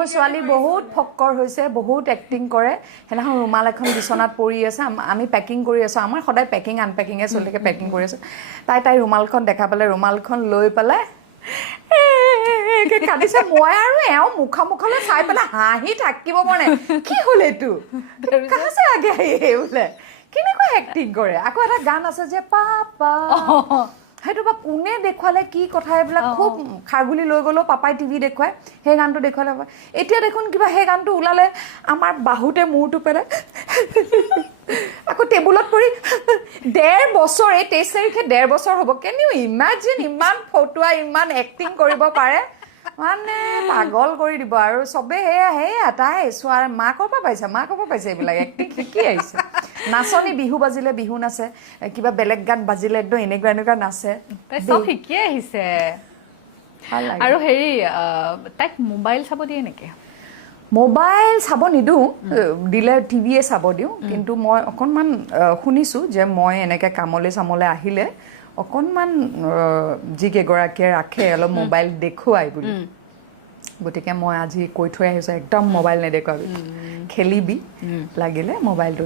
মোৰ ছোৱালী বহুত ফক্কৰ হৈছে বহুত এক্টিং কৰে সেইদিনাখন ৰুমাল এখন বিচনাত পৰি আছে আমি পেকিং কৰি আছোঁ আমাৰ সদায় পেকিং আনপেকিঙে চলি থাকে পেকিং কৰি আছোঁ তাই ৰুমালখন দেখা পালে ৰুমালখন লৈ পেলাই কাটিছে মই আৰু এওঁ মুখামুখলৈ চাই পেলাই হাঁহি থাকিব পৰা নাই কি হ'ল এইটো কাছে আগে বোলে কেনেকুৱা এক্টিং কৰে আকৌ এটা গান আছে যে পাপা সেইটো বা কোনে দেখুৱালে কি কথা এইবিলাক খুব খাৰগুলি লৈ গ'লেও পাপাই টিভি দেখুৱায় সেই গানটো দেখুৱালে এতিয়া দেখোন কিবা সেই গানটো ওলালে আমাৰ বাহুতে মূৰটো পেলাই আকৌ টেবুলত পৰি 1.5 বছৰ এই 23 তাৰিখে 1.5 বছৰ হ'ব কেন ইউ ইমাজিন ইমান ফটুৱা ইমান এক্টিং কৰিব পাৰে মানে পাগল কৰি দিব আৰু চবে সেয়া তাই চোৱাৰ মাকৰ পৰা পাইছে এইবিলাক এক্টিং শিকি আহিছে নাচনি বিহু বাজিলে বিহু নাচে কিবা বেলেগ গান বাজিলে একদম এনেকুৱা নাচে চব শিকি আহিছে আৰু হেৰি তাইক মোবাইল চাব দিয়ে নেকি মোবাইল চাব নিদিওঁ দিলে টিভিয়ে চাব দিওঁ কিন্তু মই অকণমান শুনিছোঁ যে মই এনেকৈ কামলৈ চামলৈ আহিলে অকণমান যিকেইগৰাকীয়ে ৰাখে অলপ মোবাইল দেখুৱাই বুলি গতিকে মই আজি কৈ থৈ আহিছোঁ একদম মোবাইল নেদেখুৱাবি খেলিবি লাগিলে মোবাইলটো